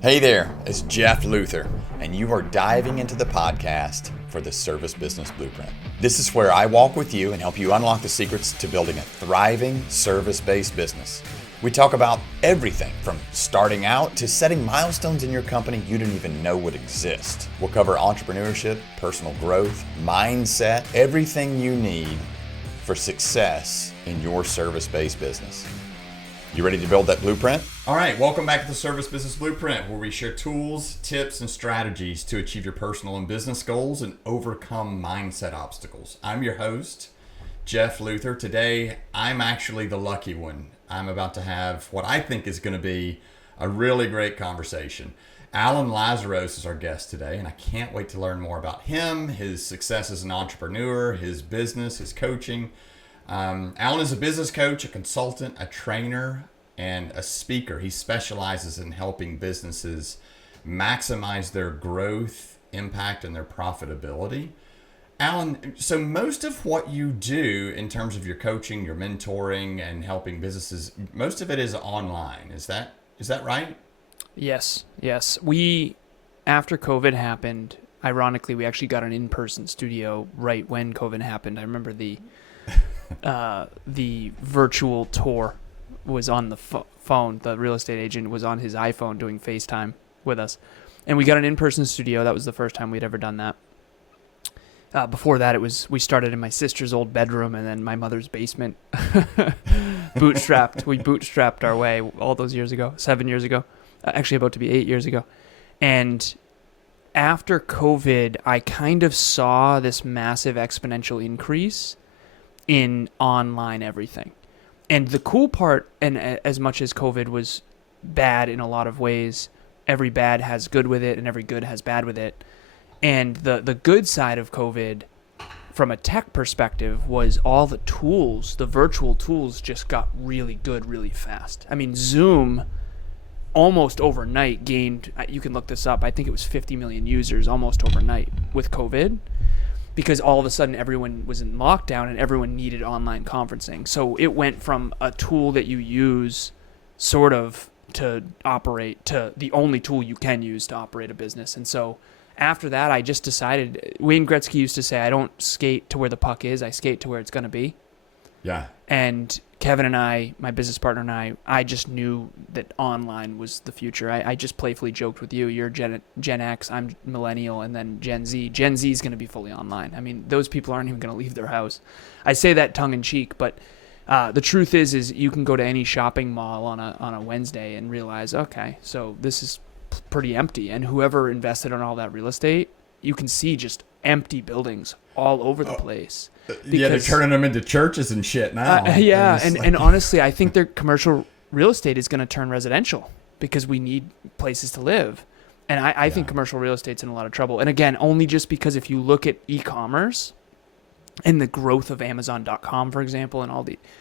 Hey there, it's Jeff Luther, and you are diving into the podcast for the Service Business Blueprint. This is where I walk with you and help you unlock the secrets to building a thriving service-based business. We talk about everything from starting out to setting milestones in your company you didn't even know would exist. We'll cover entrepreneurship, personal growth, mindset, everything you need for success in your service-based business. You ready to build that blueprint? All right, welcome back to the Service Business Blueprint, where we share tools, tips, and strategies to achieve your personal and business goals and overcome mindset obstacles. I'm your host, Jeff Luther. Today, I'm actually the lucky one. I'm about to have what I think is going to be a really great conversation. Lazaros is our guest today, and I can't wait to learn more about him, his success as an entrepreneur, his business, his coaching. Alan is a business coach, a consultant, a trainer, and a speaker. He specializes in helping businesses maximize their growth, impact, and their profitability. Alan, so most of what you do in terms of your coaching, your mentoring, and helping businesses, most of it is online. Is that right? Yes. After COVID happened, ironically, we actually got an in-person studio right when COVID happened. I remember the virtual tour was on the phone. The real estate agent was on his iPhone doing FaceTime with us. And we got an in-person studio. That was the first time we'd ever done that. Before that, we started in my sister's old bedroom and then my mother's basement. We bootstrapped our way all those years ago, 7 years ago. Actually about to be 8 years ago. And after COVID, I kind of saw this massive exponential increase in online everything. And the cool part, and as much as COVID was bad in a lot of ways, every bad has good with it and every good has bad with it. And the good side of COVID from a tech perspective was all the tools, the virtual tools just got really good really fast. I mean, Zoom almost overnight gained, you can look this up, I think it was 50 million users almost overnight with COVID. Because all of a sudden everyone was in lockdown and everyone needed online conferencing. So it went from a tool that you use sort of to operate to the only tool you can use to operate a business. And so after that, I just decided, Wayne Gretzky used to say, I don't skate to where the puck is, I skate to where it's going to be. Yeah. And Kevin and I, my business partner and I just knew that online was the future. I just playfully joked with you, you're Gen X, I'm millennial, and then Gen Z. Gen Z is going to be fully online. I mean, those people aren't even going to leave their house. I say that tongue in cheek, but the truth is you can go to any shopping mall on a Wednesday and realize, okay, so this is pretty empty. And whoever invested in all that real estate, you can see just empty buildings all over the place. Yeah, they're turning them into churches and shit now. And honestly, I think their commercial real estate is going to turn residential because we need places to live. And I think commercial real estate's in a lot of trouble. And again, only just because if you look at e-commerce and the growth of Amazon.com, for example, and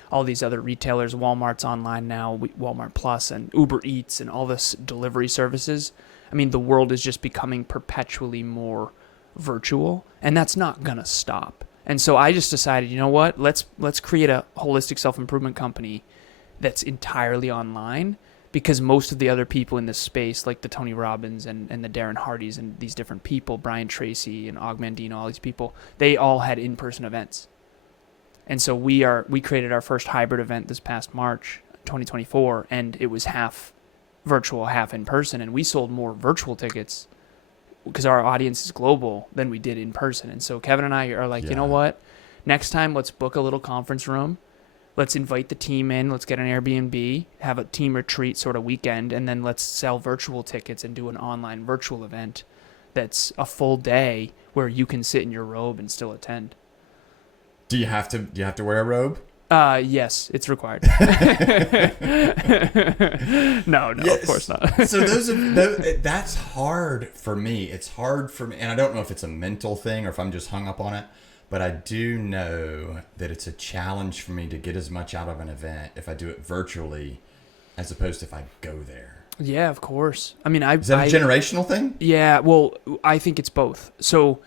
all these other retailers, Walmart's online now, Walmart Plus and Uber Eats and all this delivery services. I mean, the world is just becoming perpetually more virtual, and that's not going to stop. And so I just decided, you know what? Let's create a holistic self-improvement company that's entirely online, because most of the other people in this space, like the Tony Robbins and the Darren Hardys and these different people, Brian Tracy and Og Mandino, all these people, they all had in-person events. And so we created our first hybrid event this past March 2024, and it was half virtual, half in person, and we sold more virtual tickets because our audience is global than we did in person. And so Kevin and I are like, you know what? Next time, let's book a little conference room. Let's invite the team in. Let's get an Airbnb, have a team retreat sort of weekend, and then let's sell virtual tickets and do an online virtual event that's a full day where you can sit in your robe and still attend. Do you have to wear a robe? Yes, it's required. No, of course not. So that's hard for me. It's hard for me, and I don't know if it's a mental thing or if I'm just hung up on it, but I do know that it's a challenge for me to get as much out of an event if I do it virtually as opposed to if I go there. Yeah, of course. I mean, is that a generational thing? Yeah, well, I think it's both. So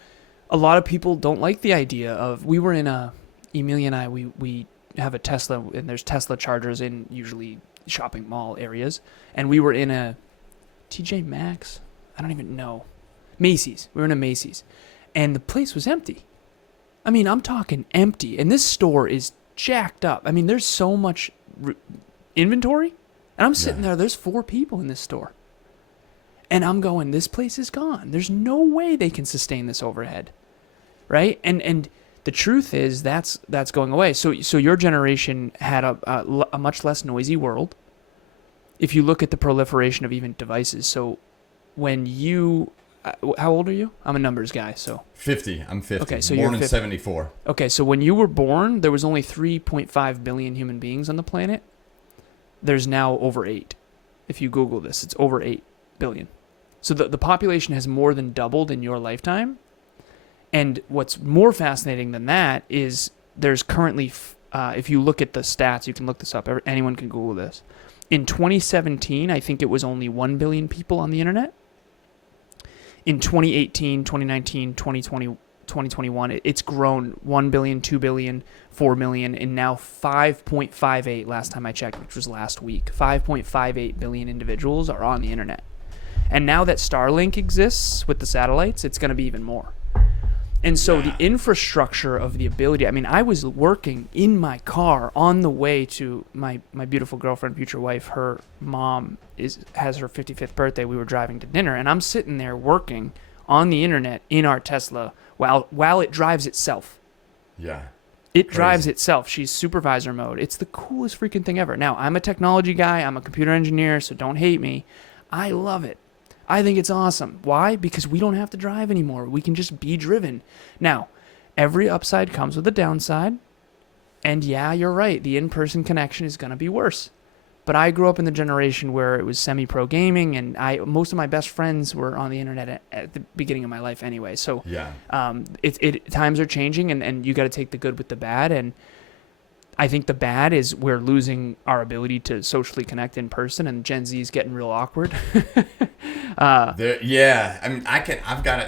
a lot of people don't like the idea of, Emilia and I, we have a Tesla, and there's Tesla chargers in usually shopping mall areas, and we were in a TJ Maxx? I don't even know. Macy's. We were in a Macy's. And the place was empty. I mean, I'm talking empty. And this store is jacked up. I mean, there's so much inventory. And I'm sitting there. There's 4 people in this store. And I'm going, this place is gone. There's no way they can sustain this overhead. Right? And the truth is that's going away. So your generation had a much less noisy world. If you look at the proliferation of even devices. So when you... how old are you? I'm a numbers guy, so... 50. I'm 50. Okay, so born you're in 74. Okay, so when you were born, there was only 3.5 billion human beings on the planet. There's now over 8. If you Google this, it's over 8 billion. So the population has more than doubled in your lifetime. And what's more fascinating than that is there's currently, if you look at the stats, you can look this up. Anyone can Google this. In 2017, I think it was only 1 billion people on the internet. In 2018, 2019, 2020, 2021, it's grown 1 billion, 2 billion, 4 million, and now 5.58 last time I checked, which was last week. 5.58 billion individuals are on the internet. And now that Starlink exists with the satellites, it's going to be even more. And so the infrastructure of the ability, I mean, I was working in my car on the way to my beautiful girlfriend, future wife. Her mom has her 55th birthday. We were driving to dinner, and I'm sitting there working on the internet in our Tesla while it drives itself. Yeah. It drives itself. She's supervisor mode. It's the coolest freaking thing ever. Now, I'm a technology guy. I'm a computer engineer, so don't hate me. I love it. I think it's awesome. Why? Because we don't have to drive anymore. We can just be driven. Now, every upside comes with a downside. And yeah, you're right. The in-person connection is going to be worse. But I grew up in the generation where it was semi-pro gaming, and most of my best friends were on the internet at the beginning of my life anyway. So times are changing, and you got to take the good with the bad. And I think the bad is we're losing our ability to socially connect in person, and Gen Z is getting real awkward. I mean,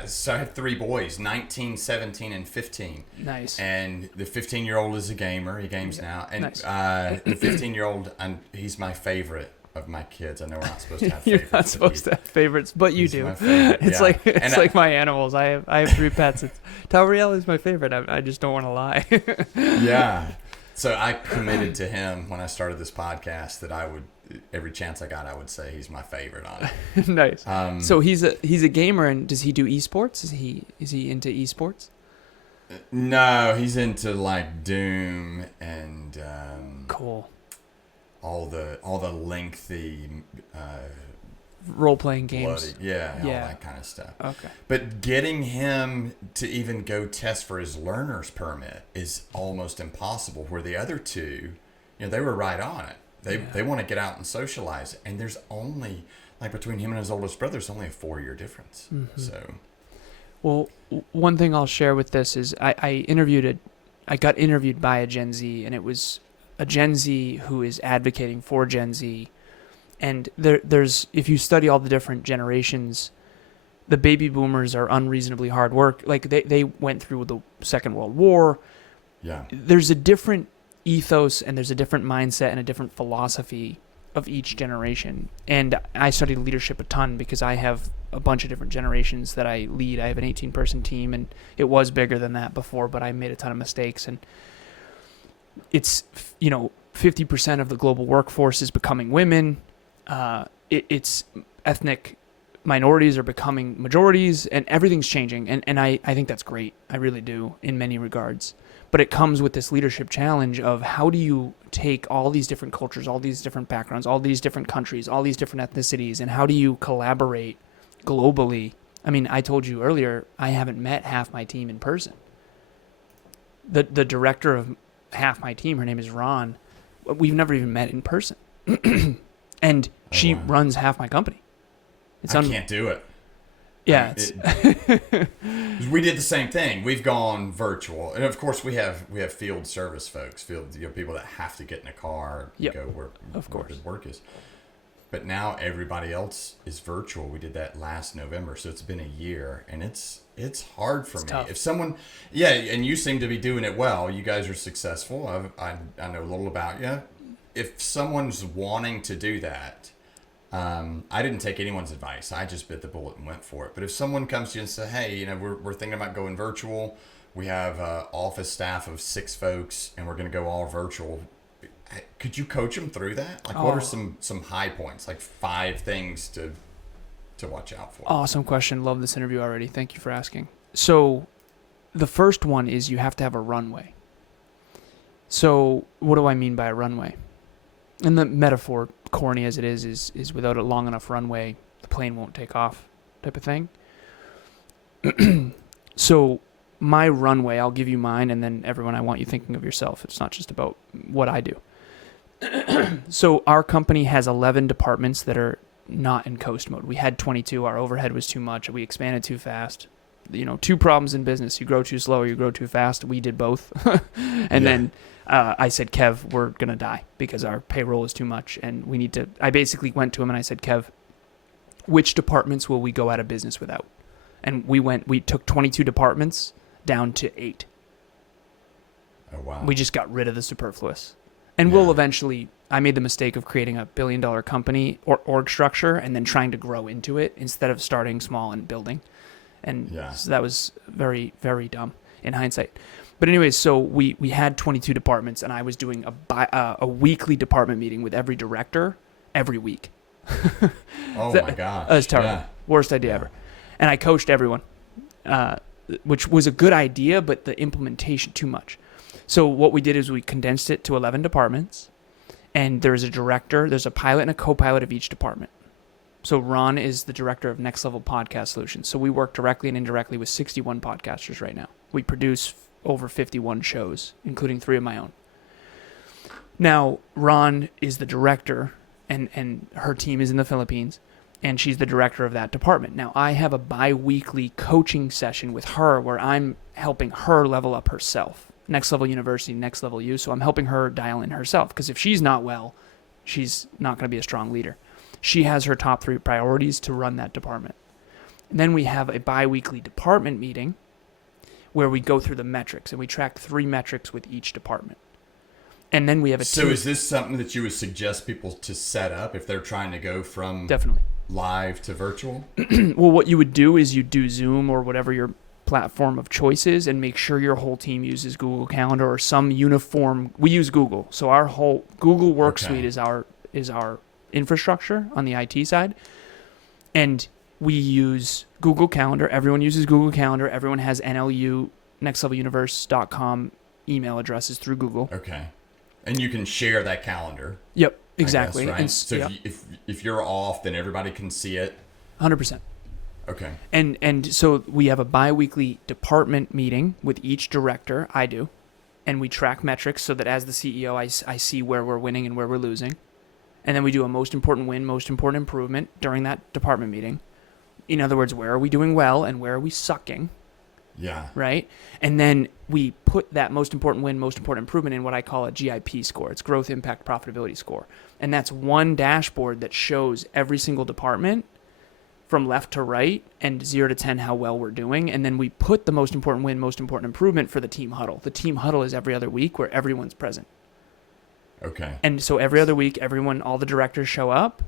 so I have 3 boys, 19, 17, and 15. Nice. And the 15-year-old is a gamer. He games now. And nice. The 15-year-old, he's my favorite of my kids. I know we're not supposed to have favorites. You're not supposed to have favorites, but you do. It's Yeah. like my animals. I have 3 pets. Tauriel is my favorite. I just don't want to lie. Yeah. So I committed to him when I started this podcast that I would, every chance I got, I would say he's my favorite on it. Nice. So he's a gamer, and does he do esports? Is he into esports? No, he's into like Doom and cool. All the lengthy role-playing games. Bloody, all that kind of stuff. Okay. But getting him to even go test for his learner's permit is almost impossible, where the other 2, they were right on it. They want to get out and socialize, and there's only, like, between him and his oldest brother, there's only a 4-year difference. Mm-hmm. So, well, one thing I'll share with this is I got interviewed by a Gen Z, and it was a Gen Z who is advocating for Gen Z. And there's, if you study all the different generations, the baby boomers are unreasonably hard work. Like they went through the Second World War. Yeah. There's a different ethos, and there's a different mindset and a different philosophy of each generation. And I studied leadership a ton because I have a bunch of different generations that I lead. I have an 18-person team, and it was bigger than that before, but I made a ton of mistakes. And it's, 50% of the global workforce is becoming women. It's ethnic minorities are becoming majorities, and everything's changing. And I think that's great. I really do, in many regards. But it comes with this leadership challenge of how do you take all these different cultures, all these different backgrounds, all these different countries, all these different ethnicities, and how do you collaborate globally? I mean, I told you earlier, I haven't met half my team in person. The director of half my team, her name is Ron, we've never even met in person. And she runs half my company. I can't do it. Yeah, we did the same thing. We've gone virtual, and of course we have field service folks, people that have to get in a car and go where work is. But now everybody else is virtual. We did that last November, so it's been a year, and it's hard for me. Tough. If someone, and you seem to be doing it well. You guys are successful. I know a little about you. If someone's wanting to do that, I didn't take anyone's advice. I just bit the bullet and went for it. But if someone comes to you and says, hey, we're thinking about going virtual. We have an office staff of 6 folks and we're going to go all virtual. Could you coach them through that? Like, what are some high points, like 5 things to watch out for? Awesome question. Love this interview already. Thank you for asking. So the first one is you have to have a runway. So what do I mean by a runway? And the metaphor, corny as it is without a long enough runway, the plane won't take off type of thing. So my runway, I'll give you mine, and then everyone, I want you thinking of yourself. It's not just about what I do. So our company has 11 departments that are not in coast mode. We had 22. Our overhead was too much. We expanded too fast. 2 problems in business. You grow too slow or you grow too fast. We did both. Then I said, Kev, we're going to die because our payroll is too much and we need to. I basically went to him and I said, Kev, which departments will we go out of business without? And we took 22 departments down to 8. Oh, wow. We just got rid of the superfluous. And we'll eventually, I made the mistake of creating a $1 billion company or org structure and then trying to grow into it instead of starting small and building. And so that was very, very dumb in hindsight. But anyways, so we had 22 departments and I was doing a weekly department meeting with every director every week. Oh my gosh. That was terrible. Yeah. Worst idea ever. And I coached everyone, which was a good idea, but the implementation too much. So what we did is we condensed it to 11 departments, and there's a director, there's a pilot and a co-pilot of each department. So Ron is the director of Next Level Podcast Solutions. So we work directly and indirectly with 61 podcasters right now. We produce over 51 shows, including 3 of my own. Now, Ron is the director, and her team is in the Philippines, and she's the director of that department. Now, I have a bi-weekly coaching session with her where I'm helping her level up herself. Next Level University, Next Level U. So I'm helping her dial in herself, because if she's not well, she's not going to be a strong leader. She has her top 3 priorities to run that department. And then we have a bi-weekly department meeting where we go through the metrics, and we track 3 metrics with each department. And then we have a So is this something that you would suggest people to set up if they're trying to go from definitely live to virtual? Well, what you would do is you do Zoom or whatever your platform of choice is, and make sure your whole team uses Google Calendar or some uniform. We use Google, so our whole Google Work Suite is our infrastructure on the IT side, and we use Google Calendar. Everyone uses Google Calendar. Everyone has NLU nextleveluniverse.com email addresses through Google. Okay, and you can share that calendar. Yep, exactly. I guess, right? And so if you're off, then everybody can see it. 100%. Okay. And so we have a bi-weekly department meeting with each director, I do, and we track metrics so that as the CEO, I see where we're winning and where we're losing. And then we do a most important win, most important improvement during that department meeting. In other words, where are we doing well and where are we sucking? Yeah. Right? And then we put that most important win, most important improvement in what I call a GIP score. It's growth, impact, profitability score. And that's one dashboard that shows every single department from left to right and 0 to 10 how well we're doing. And then we put the most important win, most important improvement for the team huddle. The team huddle is every other week where everyone's present. Okay. And so every other week, all the directors show up,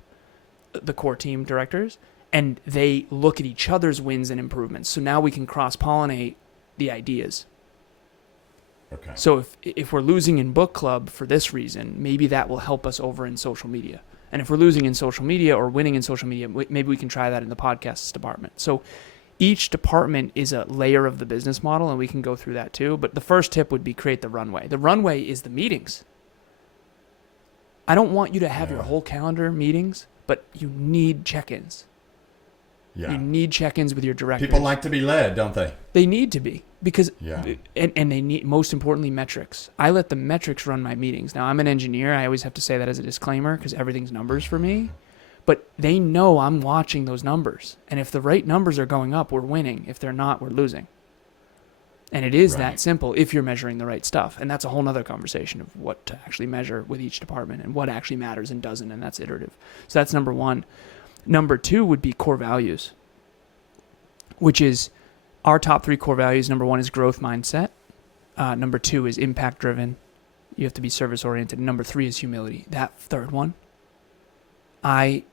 the core team directors, and they look at each other's wins and improvements. So now we can cross-pollinate the ideas. Okay. So if we're losing in book club for this reason, maybe that will help us over in social media. And if we're losing in social media or winning in social media, maybe we can try that in the podcasts department. So each department is a layer of the business model, and we can go through that too. But the first tip would be create the runway. The runway is the meetings. I don't want you to have your whole calendar meetings, but you need check-ins. Yeah. You need check-ins with your directors. People like to be led, don't they? They need to be, because and they need, most importantly, metrics. I let the metrics run my meetings. Now, I'm an engineer. I always have to say that as a disclaimer because everything's numbers for me. But they know I'm watching those numbers. And if the right numbers are going up, we're winning. If they're not, we're losing. And it is that simple if you're measuring the right stuff. And that's a whole nother conversation of what to actually measure with each department and what actually matters and doesn't. And that's iterative. So that's number 1. Number 2 would be core values, which is our top 3 core values. Number 1 is growth mindset. Number 2 is impact driven. You have to be service oriented. Number 3 is humility. That third one, I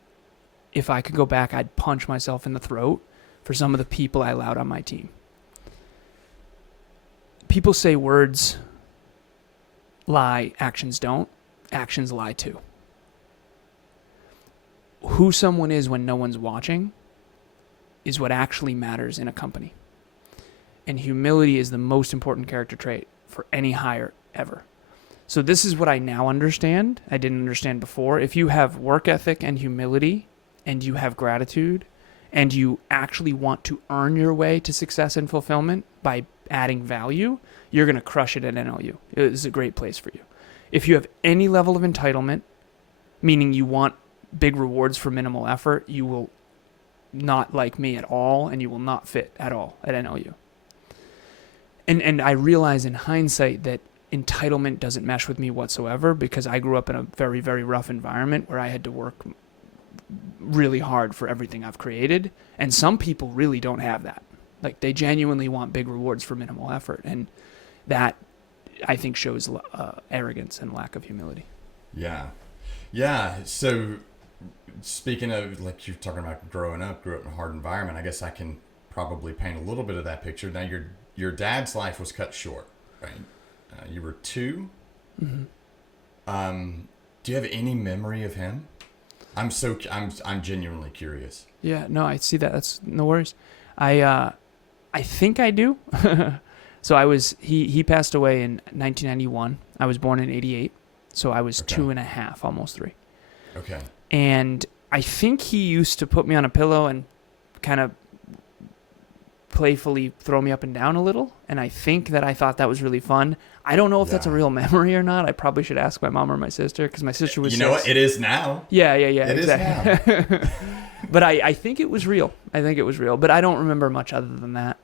if I could go back, I'd punch myself in the throat for some of the people I allowed on my team. People say words lie, actions don't. Actions lie too. Who someone is when no one's watching is what actually matters in a company. And humility is the most important character trait for any hire ever. So this is what I now understand. I didn't understand before. If you have work ethic and humility, and you have gratitude, and you actually want to earn your way to success and fulfillment by adding value, you're going to crush it at NLU. It is a great place for you. If you have any level of entitlement, meaning you want big rewards for minimal effort, you will not like me at all, and you will not fit at all at NLU. And I realize in hindsight that entitlement doesn't mesh with me whatsoever, because I grew up in a very, very rough environment where I had to work really hard for everything I've created. And some people really don't have that. Like, they genuinely want big rewards for minimal effort. And that, I think, shows arrogance and lack of humility. Yeah. Yeah. So speaking of, like, you're talking about grew up in a hard environment, I guess I can probably paint a little bit of that picture. Now, your dad's life was cut short, right? You were 2. Mm-hmm. Do you have any memory of him? I'm genuinely curious. Yeah, no, I see that. That's no worries. I think I do. So he passed away in 1991. I was born in 88. So I was 2.5, almost 3. Okay. And I think he used to put me on a pillow and kind of playfully throw me up and down a little. And I think that I thought that was really fun. I don't know if that's a real memory or not. I probably should ask my mom or my sister, because my sister was 6. You know what? It is now. Yeah, It exactly. is now. But I think it was real. But I don't remember much other than that.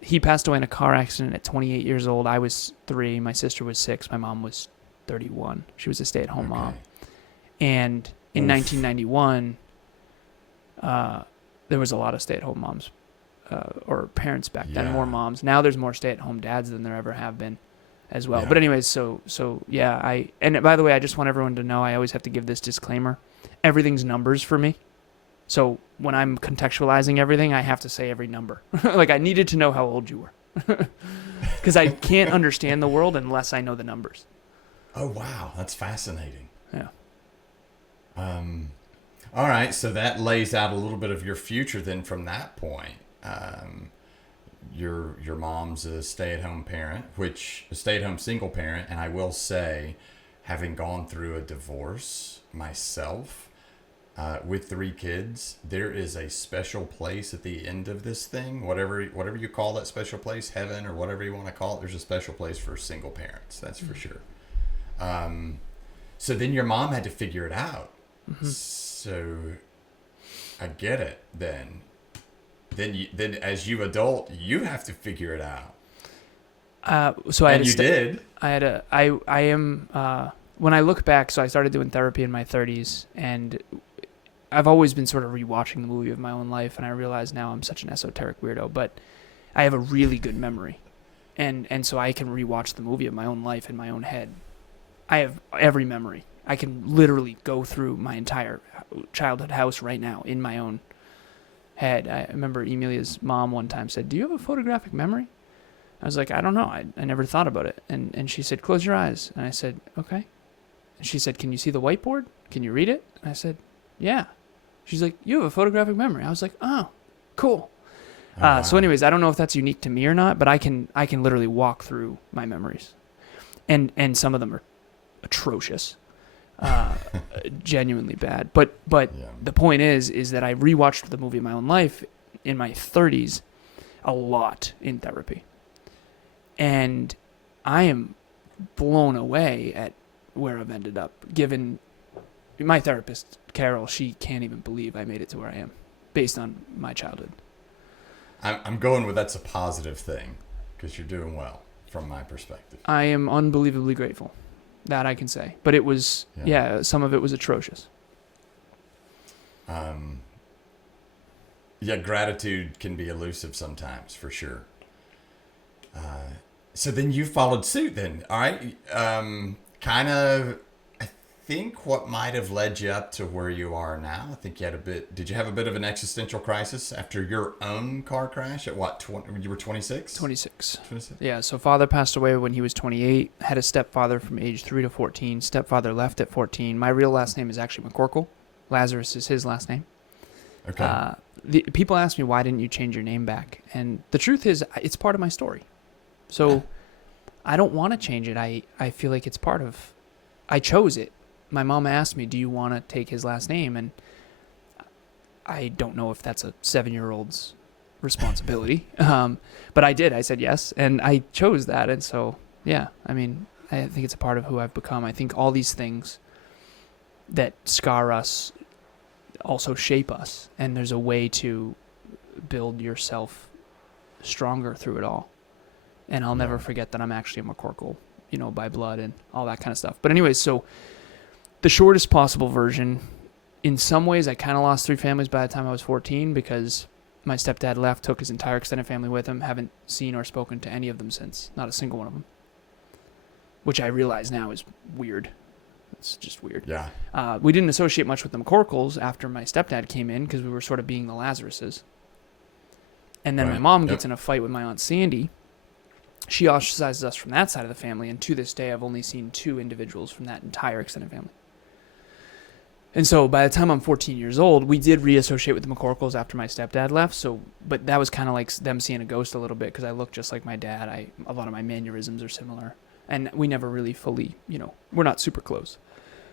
He passed away in a car accident at 28 years old. I was 3. My sister was 6. My mom was 31. She was a stay-at-home mom. And in 1991, there was a lot of stay-at-home moms. Or parents back then, more moms. Now there's more stay-at-home dads than there ever have been as well. Yeah. But anyways, so yeah, and by the way, I just want everyone to know, I always have to give this disclaimer. Everything's numbers for me. So when I'm contextualizing everything, I have to say every number. Like, I needed to know how old you were. Because I can't understand the world unless I know the numbers. Oh, wow. That's fascinating. Yeah. All right. So that lays out a little bit of your future then from that point. Your mom's a stay-at-home parent, a stay-at-home single parent. And I will say, having gone through a divorce myself, with 3 kids, there is a special place at the end of this thing, whatever you call that special place, heaven or whatever you want to call it. There's a special place for single parents. That's for sure. So then your mom had to figure it out. Mm-hmm. So I get it then. Then as you adult, you have to figure it out. So I and you did. I am, when I look back, so I started doing therapy in my 30s, and I've always been sort of rewatching the movie of my own life, and I realize now I'm such an esoteric weirdo, but I have a really good memory. And so I can rewatch the movie of my own life in my own head. I have every memory. I can literally go through my entire childhood house right now in my own head. I remember Emilia's mom one time said, "Do you have a photographic memory?" I was like, "I don't know. I never thought about it." And she said, "Close your eyes." And I said, "Okay." And she said, "Can you see the whiteboard? Can you read it?" And I said, "Yeah." She's like, "You have a photographic memory." I was like, "Oh, cool." Wow. So anyways, I don't know if that's unique to me or not, but I can literally walk through my memories. And some of them are atrocious. Genuinely bad. But yeah. The point is that I rewatched the movie of my own life in my 30s a lot in therapy. And I am blown away at where I've ended up. Given my therapist, Carol, she can't even believe I made it to where I am based on my childhood. I'm going with that's a positive thing because you're doing well from my perspective. I am unbelievably grateful. That I can say. But it was, some of it was atrocious. Gratitude can be elusive sometimes, for sure. So then you followed suit then, all right? Kind of, I think what might have led you up to where you are now, I think you had did you have a bit of an existential crisis after your own car crash at what, you were 26? 26. 26? Yeah, so father passed away when he was 28, had a stepfather from age 3 to 14. Stepfather left at 14. My real last name is actually McCorkle. Lazarus is his last name. Okay. People ask me, why didn't you change your name back? And the truth is, it's part of my story. So I don't want to change it. I feel like it's part of... I chose it. My mom asked me, do you want to take his last name? And I don't know if that's a 7-year-old's responsibility. But I did. I said yes. And I chose that. And so, yeah, I mean, I think it's a part of who I've become. I think all these things that scar us also shape us. And there's a way to build yourself stronger through it all. And I'll never forget that I'm actually a McCorkle, by blood and all that kind of stuff. But anyways, so the shortest possible version, in some ways, I kind of lost 3 families by the time I was 14 because my stepdad left, took his entire extended family with him, haven't seen or spoken to any of them since, not a single one of them, which I realize now is weird. It's just weird. Yeah. We didn't associate much with the McCorkles after my stepdad came in because we were sort of being the Lazaroses. And then my mom gets in a fight with my Aunt Sandy. She ostracizes us from that side of the family, and to this day, I've only seen 2 individuals from that entire extended family. And so by the time I'm 14 years old, we did reassociate with the McCorkles after my stepdad left. But that was kind of like them seeing a ghost a little bit because I look just like my dad. A lot of my mannerisms are similar, and we never really fully, we're not super close.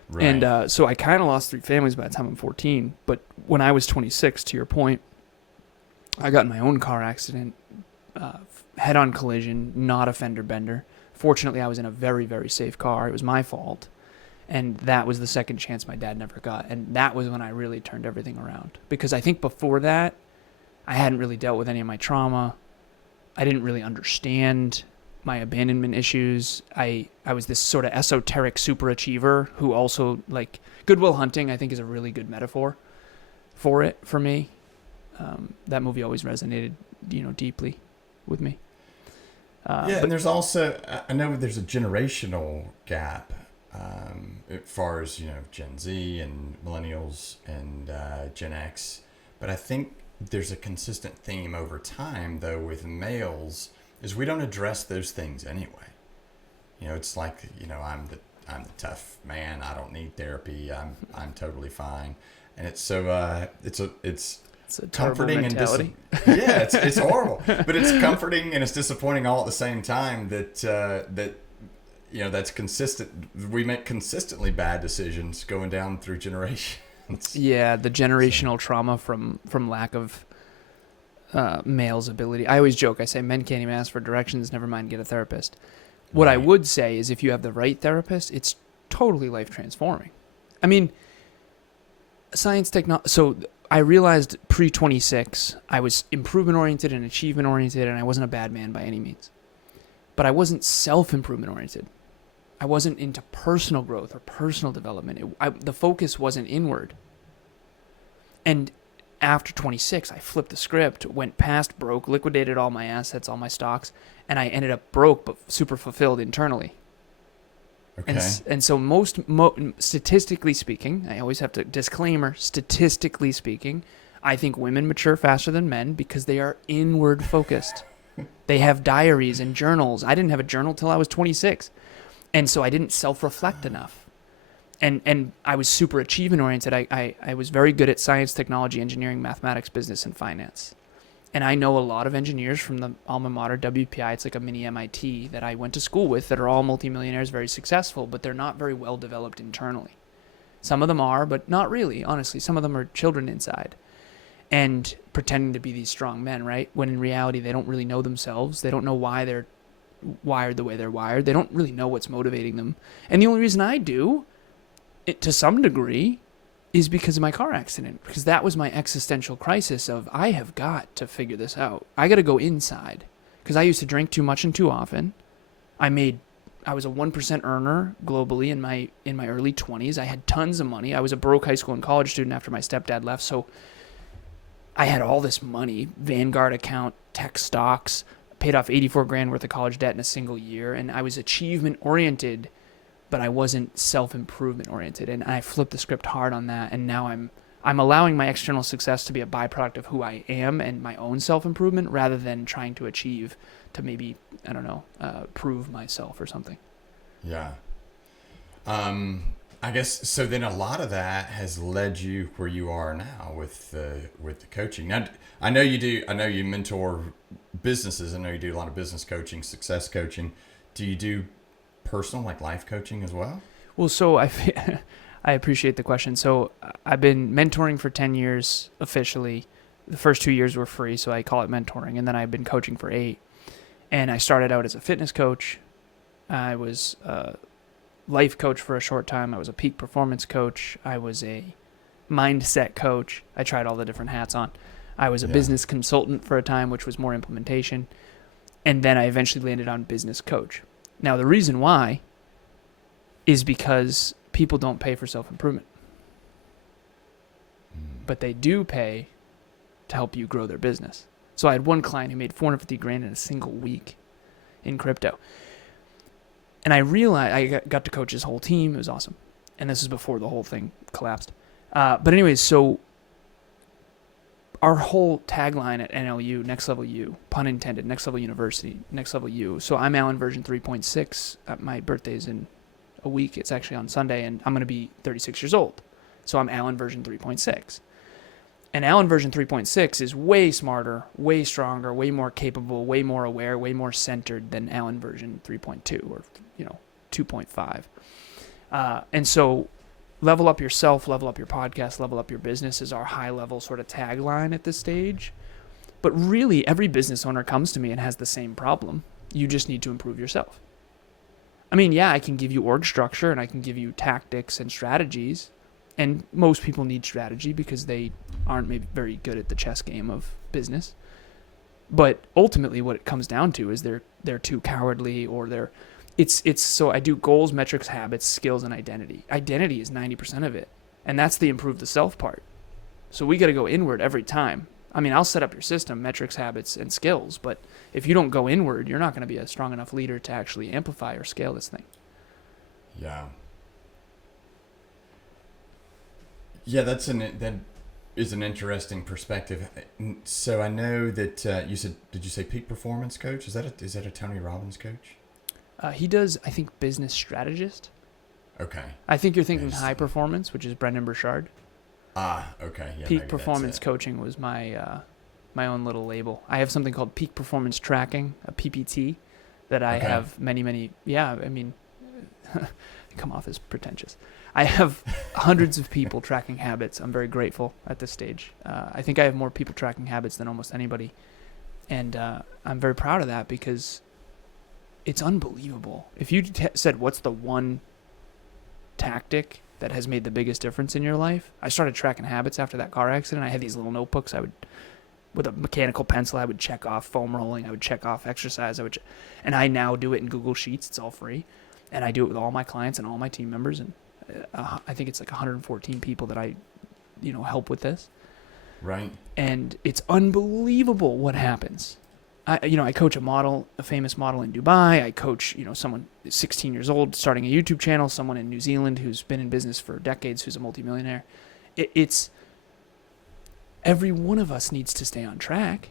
Right. And so I kind of lost 3 families by the time I'm 14. But when I was 26, to your point, I got in my own car accident. Head-on collision, not a fender bender. Fortunately, I was in a very, very safe car. It was my fault. And that was the second chance my dad never got. And that was when I really turned everything around. Because I think before that, I hadn't really dealt with any of my trauma. I didn't really understand my abandonment issues. I was this sort of esoteric superachiever who also, like, Goodwill Hunting, I think, is a really good metaphor for it, for me. That movie always resonated, deeply with me. And there's also, I know there's a generational gap as far as, Gen Z and millennials and Gen X. But I think there's a consistent theme over time, though, with males, is we don't address those things anyway. It's like, I'm the tough man. I don't need therapy. I'm totally fine. And it's so it's comforting and it's horrible, but it's comforting and it's disappointing all at the same time that that's consistent. We make consistently bad decisions going down through generations. Yeah, the generational trauma from lack of male's ability. I always joke. I say men can't even ask for directions. Never mind get a therapist. What I would say is if you have the right therapist, it's totally life transforming. I mean, science, technology. So I realized pre-26, I was improvement-oriented and achievement-oriented, and I wasn't a bad man by any means. But I wasn't self-improvement-oriented. I wasn't into personal growth or personal development. The focus wasn't inward. And after 26, I flipped the script, went past broke, liquidated all my assets, all my stocks, and I ended up broke but super fulfilled internally. Okay. And so statistically speaking, I always have to disclaimer, statistically speaking, I think women mature faster than men because they are inward focused. They have diaries and journals. I didn't have a journal till I was 26. And so I didn't self-reflect enough. And I was super achievement oriented. I was very good at science, technology, engineering, mathematics, business, and finance. And I know a lot of engineers from the alma mater, WPI, it's like a mini MIT that I went to school with that are all multimillionaires, very successful, but they're not very well developed internally. Some of them are, but not really, honestly. Some of them are children inside and pretending to be these strong men, right? When in reality, they don't really know themselves. They don't know why they're wired the way they're wired. They don't really know what's motivating them. And the only reason I do, to some degree, is because of my car accident, because that was my existential crisis of I have got to figure this out. I got to go inside because I used to drink too much and too often. I was a 1% earner globally in my early 20s. I had tons of money. I was a broke high school and college student after my stepdad left. So I had all this money, Vanguard account, tech stocks, paid off $84,000 worth of college debt in a single year. And I was achievement oriented but I wasn't self-improvement oriented. And I flipped the script hard on that. And now I'm allowing my external success to be a byproduct of who I am and my own self-improvement rather than trying to achieve to maybe, I don't know, prove myself or something. Yeah. I guess so. Then a lot of that has led you where you are now with the coaching. Now, I know you do. I know you mentor businesses. I know you do a lot of business coaching, success coaching. Do you do personal, like life coaching as well? Well, so I appreciate the question. So I've been mentoring for 10 years officially. The first 2 years were free, so I call it mentoring. And then I've been coaching for 8. And I started out as a fitness coach. I was a life coach for a short time. I was a peak performance coach. I was a mindset coach. I tried all the different hats on. I was a business consultant for a time, which was more implementation. And then I eventually landed on business coach. Now, the reason why is because people don't pay for self-improvement. But they do pay to help you grow their business. So I had one client who made $450,000 in a single week in crypto. And I realized I got to coach his whole team. It was awesome. And this is before the whole thing collapsed. But anyways, so our whole tagline at NLU, Next Level U, pun intended, Next Level University, Next Level U. So I'm Alan version 3.6. My birthday is in a week. It's actually on Sunday, and I'm going to be 36 years old. So I'm Alan version 3.6. And Alan version 3.6 is way smarter, way stronger, way more capable, way more aware, way more centered than Alan version 3.2 or 2.5. And so level up yourself, level up your podcast, level up your business is our high level sort of tagline at this stage. But really every business owner comes to me and has the same problem. You just need to improve yourself. I mean, yeah, I can give you org structure and I can give you tactics and strategies. And most people need strategy because they aren't maybe very good at the chess game of business. But ultimately what it comes down to is they're too cowardly or it's so I do goals, metrics, habits, skills, and identity. Identity is 90% of it. And that's the improve the self part. So we got to go inward every time. I mean, I'll set up your system, metrics, habits, and skills. But if you don't go inward, you're not going to be a strong enough leader to actually amplify or scale this thing. Yeah. Yeah, that is an interesting perspective. So I know that you said, did you say peak performance coach? Is that a Tony Robbins coach? He does, I think, business strategist. Okay. I think you're thinking high performance, which is Brendan Burchard. Okay. Yeah, peak performance coaching was my my own little label. I have something called peak performance tracking, a PPT, that I have many. Yeah, I mean, I come off as pretentious. I have hundreds of people tracking habits. I'm very grateful at this stage. I think I have more people tracking habits than almost anybody. And I'm very proud of that because it's unbelievable. If you said, what's the one tactic that has made the biggest difference in your life? I started tracking habits after that car accident. I had these little notebooks. With a mechanical pencil, I would check off foam rolling. I would check off exercise. And I now do it in Google Sheets. It's all free. And I do it with all my clients and all my team members. And I think it's like 114 people that I, help with this. Right. And it's unbelievable what happens. I coach a famous model in Dubai. I coach, someone 16 years old starting a YouTube channel, someone in New Zealand who's been in business for decades, who's a multimillionaire. It's every one of us needs to stay on track.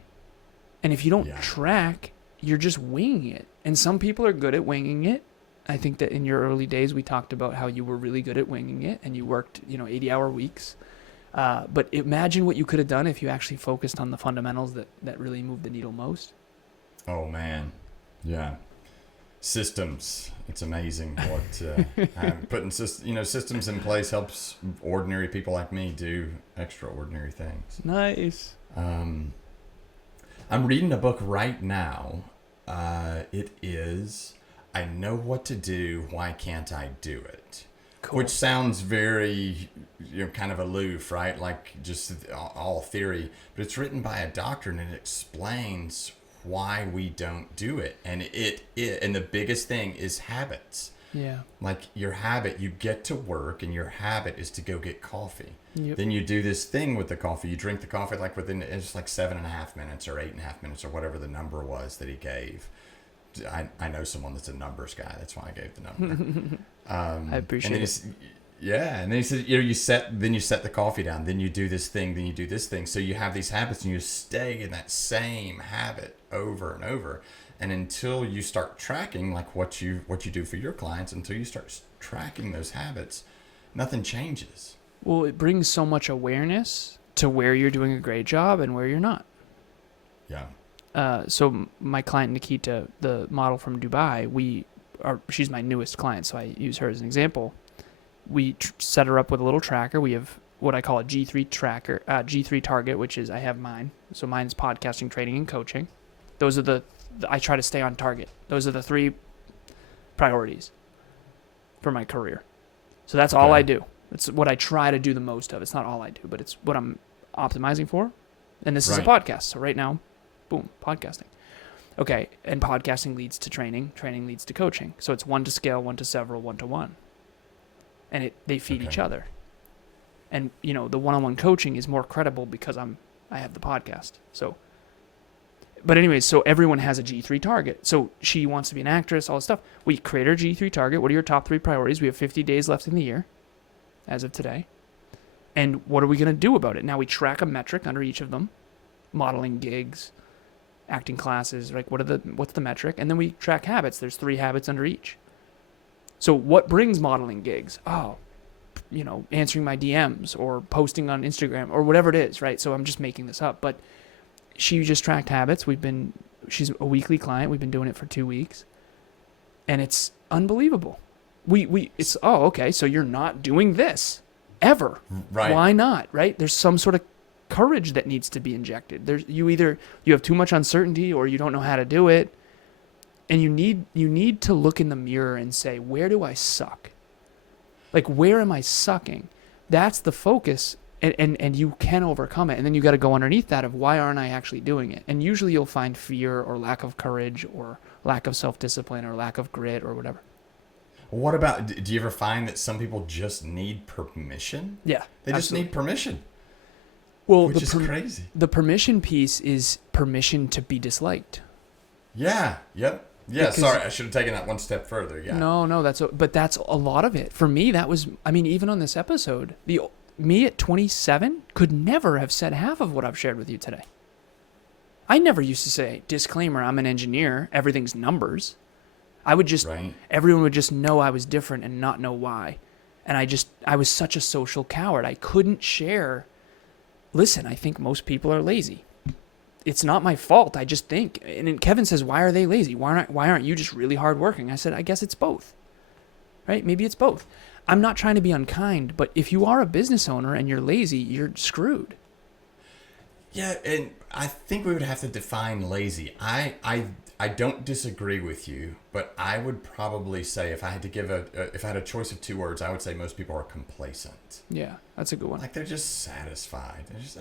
And if you don't track, you're just winging it. And some people are good at winging it. I think that in your early days, we talked about how you were really good at winging it and you worked, 80-hour weeks. But imagine what you could have done if you actually focused on the fundamentals that really moved the needle most. Oh, man. Yeah. Systems. It's amazing what putting systems in place helps ordinary people like me do extraordinary things. Nice. I'm reading a book right now. It is I Know What to Do, Why Can't I Do It? Cool. Which sounds very, kind of aloof, right? Like just all theory. But it's written by a doctor and it explains why we don't do it. And and the biggest thing is habits. Yeah. Like your habit, you get to work and your habit is to go get coffee. Yep. Then you do this thing with the coffee. You drink the coffee like it's like 7.5 minutes or 8.5 minutes or whatever the number was that he gave. I know someone that's a numbers guy. That's why I gave the number. I appreciate it. And then he said, you set the coffee down, then you do this thing, then you do this thing. So you have these habits and you stay in that same habit over and over. And until you start tracking like what you do for your clients, until you start tracking those habits, nothing changes. Well, it brings so much awareness to where you're doing a great job and where you're not. Yeah. So my client Nikita, the model from Dubai, she's my newest client, so I use her as an example. We set her up with a little tracker. We have what I call a G3 tracker, G3 target, which is I have mine. So mine's podcasting, training, and coaching. Those are I try to stay on target. Those are the 3 priorities for my career. So that's all I do. It's what I try to do the most of. It's not all I do, but it's what I'm optimizing for. And this is a podcast. So right now, boom, podcasting. Okay, and podcasting leads to training. Training leads to coaching. So it's 1 to scale, 1 to several, 1 to 1. And they feed each other. And, the one-on-one coaching is more credible because I have the podcast. So, but anyways, so everyone has a G3 target. So she wants to be an actress, all this stuff. We create our G3 target. What are your top 3 priorities? We have 50 days left in the year as of today. And what are we going to do about it? Now we track a metric under each of them. Modeling gigs, acting classes, like what's the metric? And then we track habits. There's 3 habits under each. So what brings modeling gigs? Oh, answering my DMs or posting on Instagram or whatever it is, right? So I'm just making this up, but she just tracked habits. She's a weekly client. We've been doing it for 2 weeks, and it's unbelievable. Okay, so you're not doing this ever. Right. Why not, right? There's some sort of courage that needs to be injected. You have too much uncertainty or you don't know how to do it, and you need to look in the mirror and say, where do I suck? Like, where am I sucking? That's the focus. And you can overcome it. And then you got to go underneath that of why aren't I actually doing it? And usually you'll find fear or lack of courage or lack of self-discipline or lack of grit or whatever. What about, do you ever find that some people just need permission? Yeah. They just need permission. Well, which is crazy. The permission piece is permission to be disliked. Yeah. Yep. Yeah, sorry, I should have taken that one step further. Yeah. No, but that's a lot of it. For me, that was, even on this episode, me at 27 could never have said half of what I've shared with you today. I never used to say, disclaimer, I'm an engineer, everything's numbers. Everyone would just know I was different and not know why. And I was such a social coward. I couldn't share. Listen, I think most people are lazy. It's not my fault. I just think. And then Kevin says, why are they lazy? Why aren't you just really hardworking? I said, I guess it's both. Right? Maybe it's both. I'm not trying to be unkind, but if you are a business owner and you're lazy, you're screwed. Yeah, and I think we would have to define lazy. I don't disagree with you, but I would probably say if I had a choice of 2 words, I would say most people are complacent. Yeah, that's a good one. Like they're just satisfied. They're just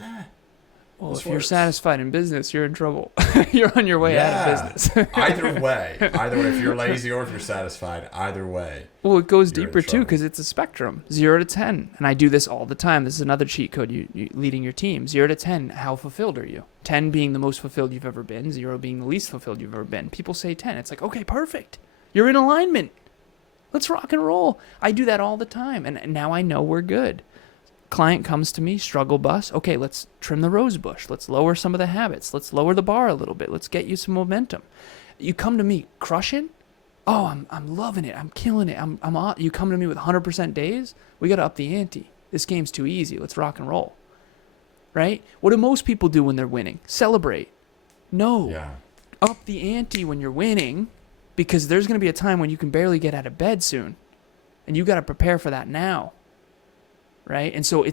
Well, if you're satisfied in business, you're in trouble. You're on your way out of business. Either way, if you're lazy or if you're satisfied, either way. Well, it goes deeper too because it's a spectrum, 0 to 10. And I do this all the time. This is another cheat code you leading your team. 0 to 10, how fulfilled are you? 10 being the most fulfilled you've ever been, 0 being the least fulfilled you've ever been. People say 10. It's like, okay, perfect. You're in alignment. Let's rock and roll. I do that all the time. And now I know we're good. Client comes to me, struggle bus. Okay, let's trim the rose bush. Let's lower some of the habits. Let's lower the bar a little bit. Let's get you some momentum. You come to me crushing. Oh, I'm loving it. I'm killing it. I'm on. You come to me with 100% days. We got to up the ante. This game's too easy. Let's rock and roll. Right? What do most people do when they're winning? Celebrate. No. Yeah. Up the ante when you're winning, because there's going to be a time when you can barely get out of bed soon, and you got to prepare for that now. Right? And so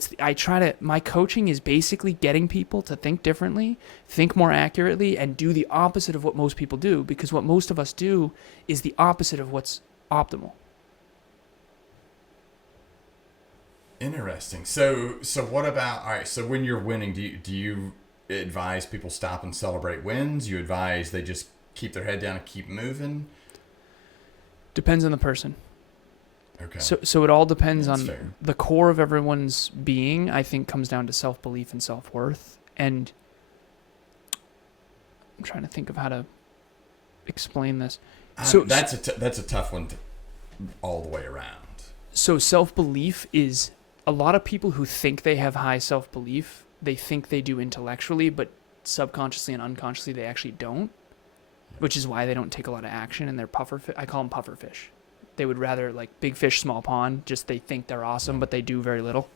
my coaching is basically getting people to think differently, think more accurately, and do the opposite of what most people do, because what most of us do is the opposite of what's optimal. Interesting. So what about, all right, so when you're winning, do you advise people stop and celebrate wins? You advise they just keep their head down and keep moving? Depends on the person. Okay. So it all depends on fair. The core of everyone's being, I think, comes down to self-belief and self-worth. And I'm trying to think of how to explain this. So that's a tough one. all the way around? So self-belief is a lot of people who think they have high self-belief, they think they do intellectually, but subconsciously and unconsciously they actually don't, which is why they don't take a lot of action and they're pufferfish. I call them pufferfish. They would rather like big fish, small pond, just they think they're awesome, but they do very little.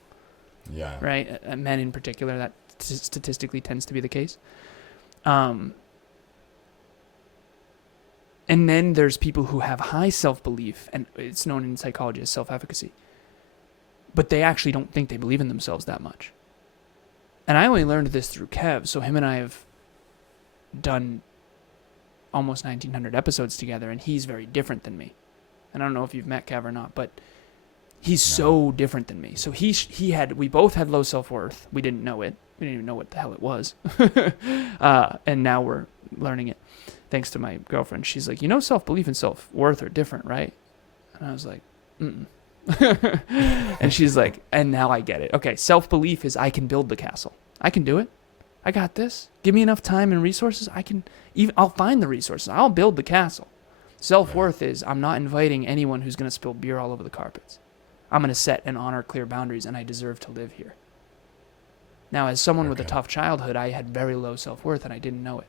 Yeah. Right? Men in particular, that statistically tends to be the case. And then there's people who have high self-belief, and it's known in psychology as self-efficacy. But they actually don't think they believe in themselves that much. And I only learned this through Kev, so him and I have done almost 1,900 episodes together, and he's very different than me. And I don't know if you've met Kev or not, but he's so different than me. So we both had low self-worth. We didn't know it. We didn't even know what the hell it was. And now we're learning it. Thanks to my girlfriend. She's like, self-belief and self-worth are different, right? And I was like, mm-mm. And she's like, and now I get it. Okay, self-belief is I can build the castle. I can do it. I got this. Give me enough time and resources. I'll find the resources. I'll build the castle. Self-worth is I'm not inviting anyone who's going to spill beer all over the carpets. I'm going to set and honor clear boundaries, and I deserve to live here. Now, as someone with a tough childhood, I had very low self-worth, and I didn't know it.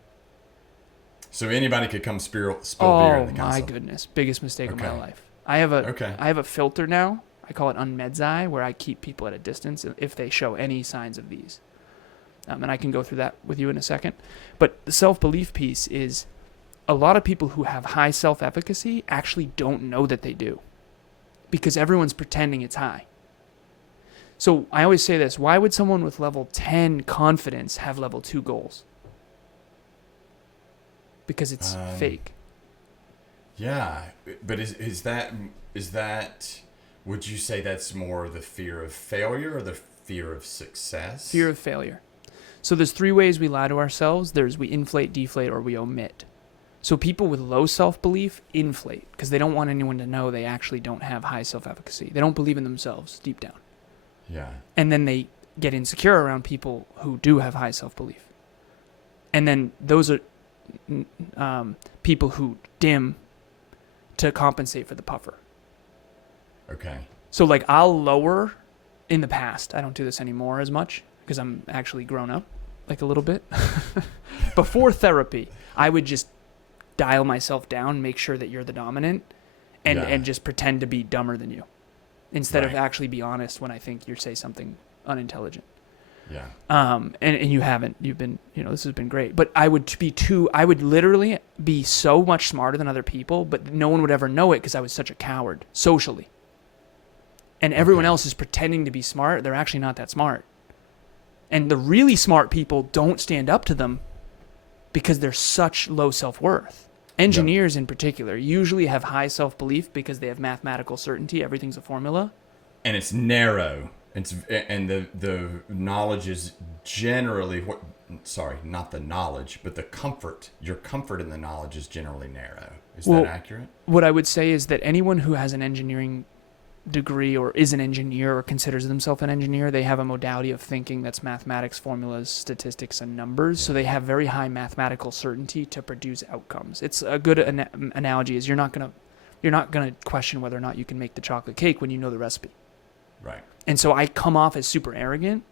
So anybody could come spill beer in the castle. Oh my goodness, biggest mistake of my life. I have a filter now. I call it unmedzai, where I keep people at a distance if they show any signs of these. And I can go through that with you in a second. But the self-belief piece is a lot of people who have high self-efficacy actually don't know that they do, because everyone's pretending it's high. So I always say this: why would someone with level 10 confidence have level 2 goals? Because it's fake. Yeah, but is that would you say that's more the fear of failure or the fear of success? Fear of failure. So there's 3 ways we lie to ourselves. There's we inflate, deflate, or we omit. So people with low self-belief inflate because they don't want anyone to know they actually don't have high self-efficacy. They don't believe in themselves deep down. Yeah. And then they get insecure around people who do have high self-belief. And then those are people who dim to compensate for the puffer. Okay. So like I'll lower in the past. I don't do this anymore as much because I'm actually grown up like a little bit. Before therapy, I would just dial myself down, make sure that you're the dominant and just pretend to be dumber than you instead of actually be honest when I think you say something unintelligent. Yeah. And you haven't. You've been, this has been great. But I would literally be so much smarter than other people, but no one would ever know it because I was such a coward socially. And everyone else is pretending to be smart. They're actually not that smart. And the really smart people don't stand up to them because they're such low self-worth. Engineers in particular usually have high self-belief because they have mathematical certainty. Everything's a formula. And it's narrow. And the knowledge is generally not the knowledge, but the comfort. Your comfort in the knowledge is generally narrow. Is that accurate? What I would say is that anyone who has an engineering degree or is an engineer or considers themselves an engineer, they have a modality of thinking that's mathematics, formulas, statistics, and numbers. So they have very high mathematical certainty to produce outcomes. It's a good analogy is you're not gonna question whether or not you can make the chocolate cake when you know the recipe. Right. And so I come off as super arrogant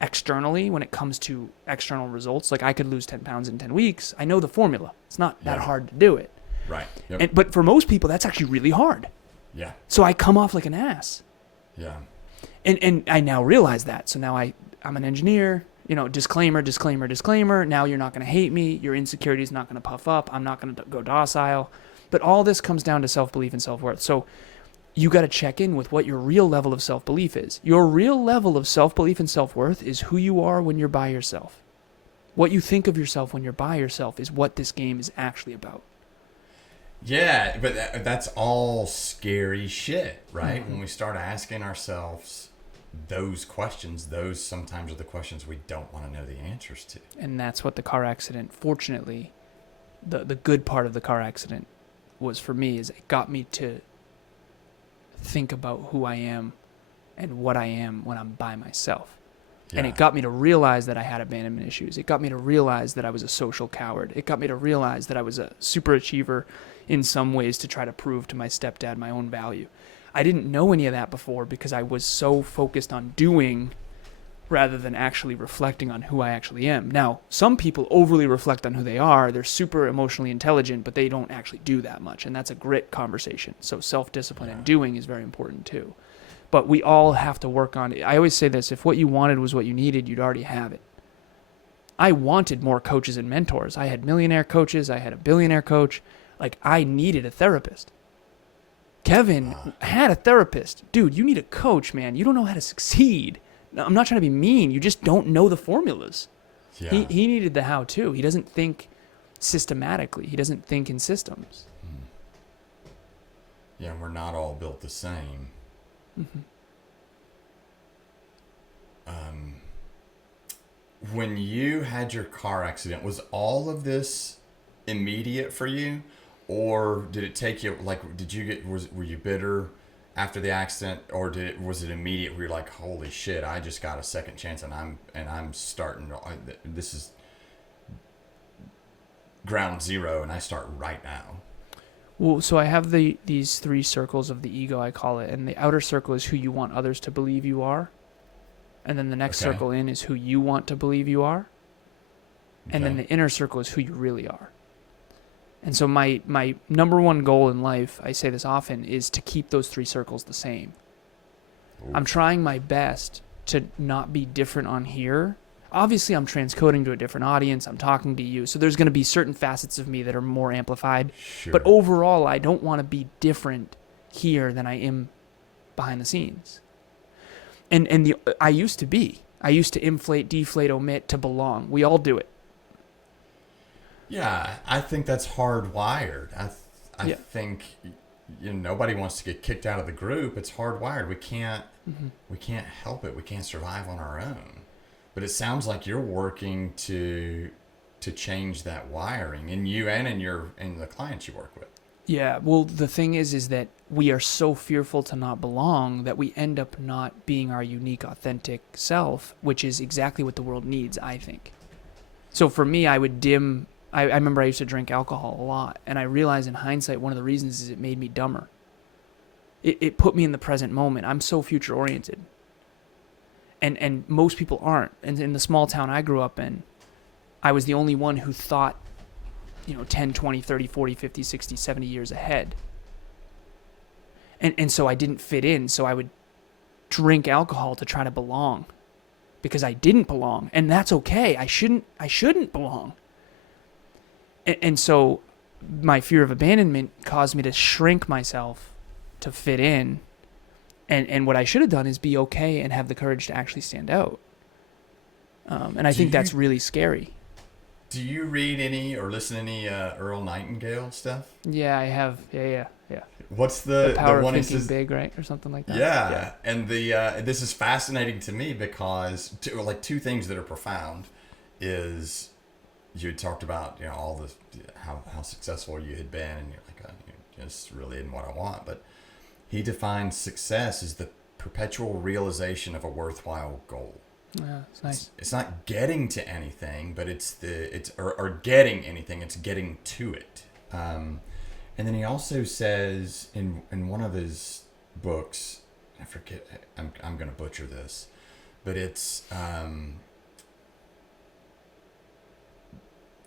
externally when it comes to external results. Like I could lose 10 pounds in 10 weeks. I know the formula. It's not that hard to do it. Right. Yep. But for most people, that's actually really hard. Yeah. So I come off like an ass. Yeah. And I now realize that. So now I'm an engineer, disclaimer. Now you're not going to hate me. Your insecurity is not going to puff up. I'm not going to go docile. But all this comes down to self-belief and self-worth. So you got to check in with what your real level of self-belief is. Your real level of self-belief and self-worth is who you are when you're by yourself. What you think of yourself when you're by yourself is what this game is actually about. Yeah, but that's all scary shit, right? Mm-hmm. When we start asking ourselves those questions, those sometimes are the questions we don't want to know the answers to. And that's what the car accident, fortunately, the good part of the car accident was for me is it got me to think about who I am and what I am when I'm by myself. And it got me to realize that I had abandonment issues. It got me to realize that I was a social coward. It got me to realize that I was a super achiever in some ways to try to prove to my stepdad my own value. I didn't know any of that before because I was so focused on doing rather than actually reflecting on who I actually am. Now, some people overly reflect on who they are. They're super emotionally intelligent, but they don't actually do that much. And that's a grit conversation. So self-discipline and doing is very important too. But we all have to work on it. I always say this, if what you wanted was what you needed, you'd already have it. I wanted more coaches and mentors. I had millionaire coaches. I had a billionaire coach. Like, I needed a therapist. Kevin had a therapist. Dude, you need a coach, man. You don't know how to succeed. I'm not trying to be mean. You just don't know the formulas. Yeah. He needed the how-to. He doesn't think systematically. He doesn't think in systems. Yeah, we're not all built the same. Mm-hmm. When you had your car accident, was all of this immediate for you, or did it take you, like, were you bitter after the accident, or was it immediate where you're like, holy shit, I just got a second chance and I'm starting, this is ground zero and I start right now? Well, so I have these 3 circles of the ego, I call it, and the outer circle is who you want others to believe you are, and then the next circle in is who you want to believe you are, and then the inner circle is who you really are. And so my number one goal in life, I say this often, is to keep those 3 circles the same. Ooh. I'm trying my best to not be different on here. Obviously, I'm transcoding to a different audience. I'm talking to you. So there's going to be certain facets of me that are more amplified. Sure. But overall, I don't want to be different here than I am behind the scenes. And I used to be. I used to inflate, deflate, omit to belong. We all do it. Yeah, I think that's hardwired. I think nobody wants to get kicked out of the group. It's hardwired. We can't help it. We can't survive on our own. But it sounds like you're working to change that wiring in you and in the clients you work with. Yeah, well, the thing is that we are so fearful to not belong that we end up not being our unique, authentic self, which is exactly what the world needs, I think. So for me, I would dim. I remember I used to drink alcohol a lot, and I realized in hindsight one of the reasons is it made me dumber. It put me in the present moment. I'm so future-oriented. And most people aren't. And in the small town I grew up in, I was the only one who thought, 10, 20, 30, 40, 50, 60, 70 years ahead. And so I didn't fit in. So I would drink alcohol to try to belong because I didn't belong. And that's okay. I shouldn't belong. And so my fear of abandonment caused me to shrink myself to fit in. And what I should have done is be okay and have the courage to actually stand out. And I think that's really scary. Do you read any or listen to any Earl Nightingale stuff? Yeah, I have. Yeah. What's the power of thinking big, right, or something like that? Yeah. And this is fascinating to me because two things that are profound is you had talked about all the how successful you had been, and you're like, this really isn't what I want, but he defines success as the perpetual realization of a worthwhile goal. Yeah, it's nice. It's not getting to anything, but it's getting anything. It's getting to it. And then he also says in one of his books, I forget. I'm going to butcher this, but it's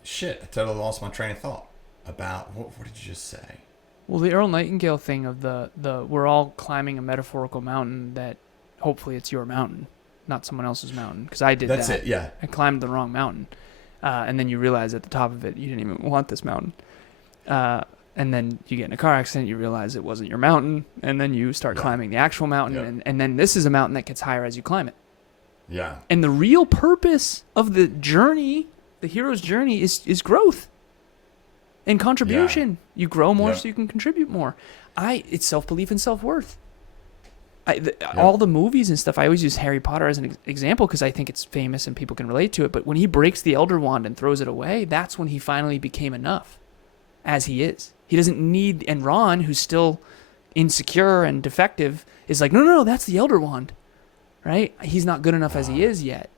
shit. I totally lost my train of thought about what did you just say? Well, the Earl Nightingale thing of the we're all climbing a metaphorical mountain that hopefully it's your mountain, not someone else's mountain. Because I did that. That's it, yeah. I climbed the wrong mountain. And then you realize at the top of it, you didn't even want this mountain. And then you get in a car accident, you realize it wasn't your mountain. And then you start climbing the actual mountain. And then this is a mountain that gets higher as you climb it. Yeah. And the real purpose of the journey, the hero's journey, is growth. And contribution. Yeah. You grow more so you can contribute more. It's self-belief and self-worth. All the movies and stuff, I always use Harry Potter as an example because I think it's famous and people can relate to it. But when he breaks the Elder Wand and throws it away, that's when he finally became enough as he is. He doesn't need... And Ron, who's still insecure and defective, is like, no, that's the Elder Wand. Right? He's not good enough as he is yet.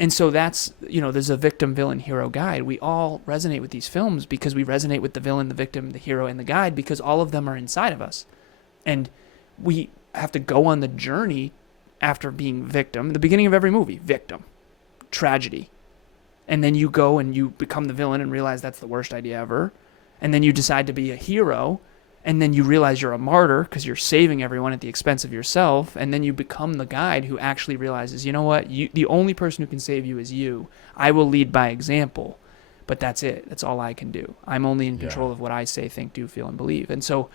And so that's, there's a victim, villain, hero, guide. We all resonate with these films because we resonate with the villain, the victim, the hero, and the guide, because all of them are inside of us. And we have to go on the journey after being victim. The beginning of every movie, victim, tragedy. And then you go and you become the villain and realize that's the worst idea ever. And then you decide to be a hero. And then you realize you're a martyr because you're saving everyone at the expense of yourself. And then you become the guide who actually realizes, you know what? The only person who can save you is you. I will lead by example, but that's it. That's all I can do. I'm only in control of what I say, think, do, feel, and believe. And so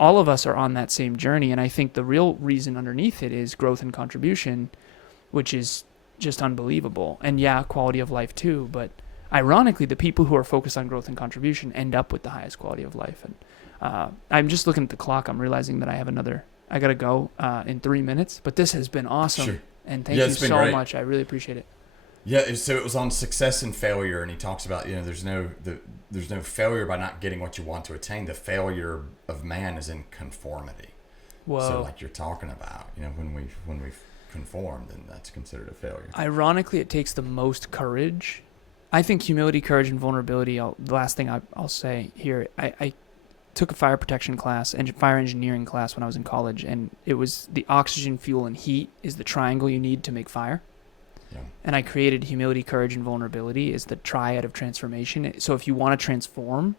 all of us are on that same journey. And I think the real reason underneath it is growth and contribution, which is just unbelievable. And quality of life too. But ironically, the people who are focused on growth and contribution end up with the highest quality of life. And I'm just looking at the clock. I'm realizing that I got to go in 3 minutes, but this has been awesome. Sure. And thank you so great. much. I really appreciate it. Yeah. So it was on success and failure. And he talks about, there's no failure by not getting what you want to attain. The failure of man is in conformity. Whoa. So like you're talking about, when we've conformed, then that's considered a failure. Ironically, it takes the most courage. I think humility, courage, and vulnerability. The last thing I'll say here, I took a fire protection class and fire engineering class when I was in college, and it was the oxygen, fuel, and heat is the triangle you need to make fire. Yeah. And I created humility, courage, and vulnerability is the triad of transformation. So if you want to transform,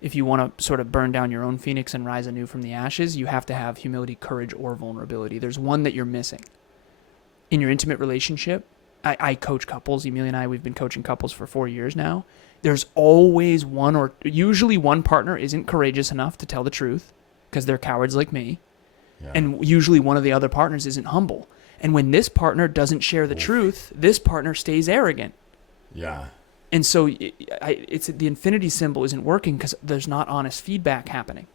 if you want to sort of burn down your own phoenix and rise anew from the ashes, you have to have humility, courage, or vulnerability. There's one that you're missing. In your intimate relationship, I coach couples. Emilia and I, we've been coaching couples for 4 years now. There's always usually one partner isn't courageous enough to tell the truth because they're cowards like me. Yeah. And usually one of the other partners isn't humble. And when this partner doesn't share the truth, this partner stays arrogant. Yeah. And so it's the infinity symbol isn't working because there's not honest feedback happening.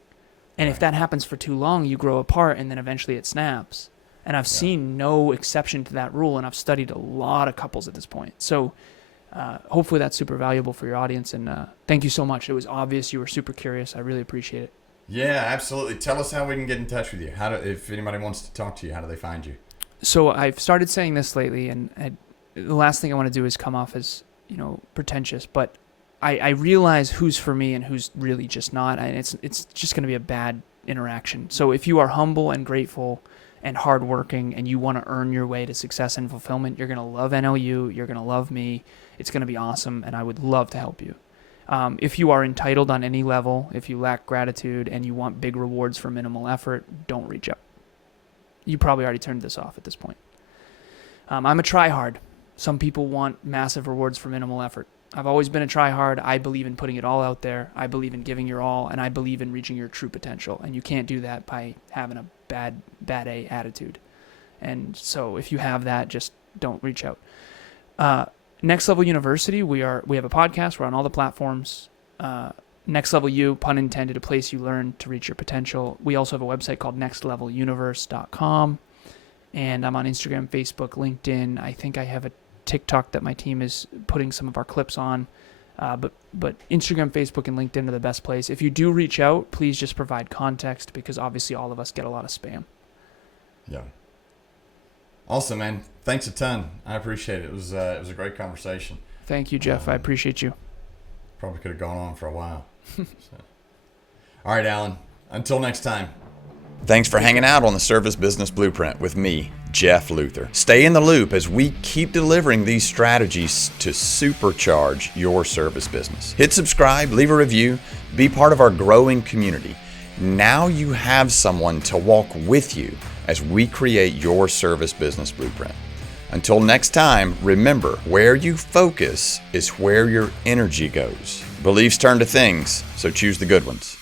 And if that happens for too long, you grow apart and then eventually it snaps. And I've seen no exception to that rule, and I've studied a lot of couples at this point. So hopefully that's super valuable for your audience, and thank you so much. It was obvious you were super curious. I really appreciate it. Yeah, absolutely. Tell us how we can get in touch with you. If anybody wants to talk to you, how do they find you? So I've started saying this lately, and the last thing I want to do is come off as pretentious, but I realize who's for me and who's really just not, and it's just going to be a bad interaction. So if you are humble and grateful and hardworking, and you want to earn your way to success and fulfillment, you're going to love NLU, you're going to love me, it's going to be awesome, and I would love to help you. If you are entitled on any level, if you lack gratitude, and you want big rewards for minimal effort, don't reach out. You probably already turned this off at this point. I'm a try-hard. Some people want massive rewards for minimal effort. I've always been a try-hard. I believe in putting it all out there. I believe in giving your all, and I believe in reaching your true potential, and you can't do that by having a bad A attitude. And so if you have that, just don't reach out. Next Level University, we have a podcast. We're on all the platforms. Next Level U, pun intended, a place you learn to reach your potential. We also have a website called nextleveluniverse.com. And I'm on Instagram, Facebook, LinkedIn. I think I have a TikTok that my team is putting some of our clips on. But Instagram, Facebook, and LinkedIn are the best place. If you do reach out, please just provide context because obviously all of us get a lot of spam. Yeah. Awesome, man. Thanks a ton. I appreciate it. It was a great conversation. Thank you, Jeff. I appreciate you. Probably could have gone on for a while. So. All right, Alan. Until next time. Thanks for hanging out on the Service Business Blueprint with me, Jeff Luther. Stay in the loop as we keep delivering these strategies to supercharge your service business. Hit subscribe, leave a review, be part of our growing community. Now you have someone to walk with you as we create your service business blueprint. Until next time, remember, where you focus is where your energy goes. Beliefs turn to things, so choose the good ones.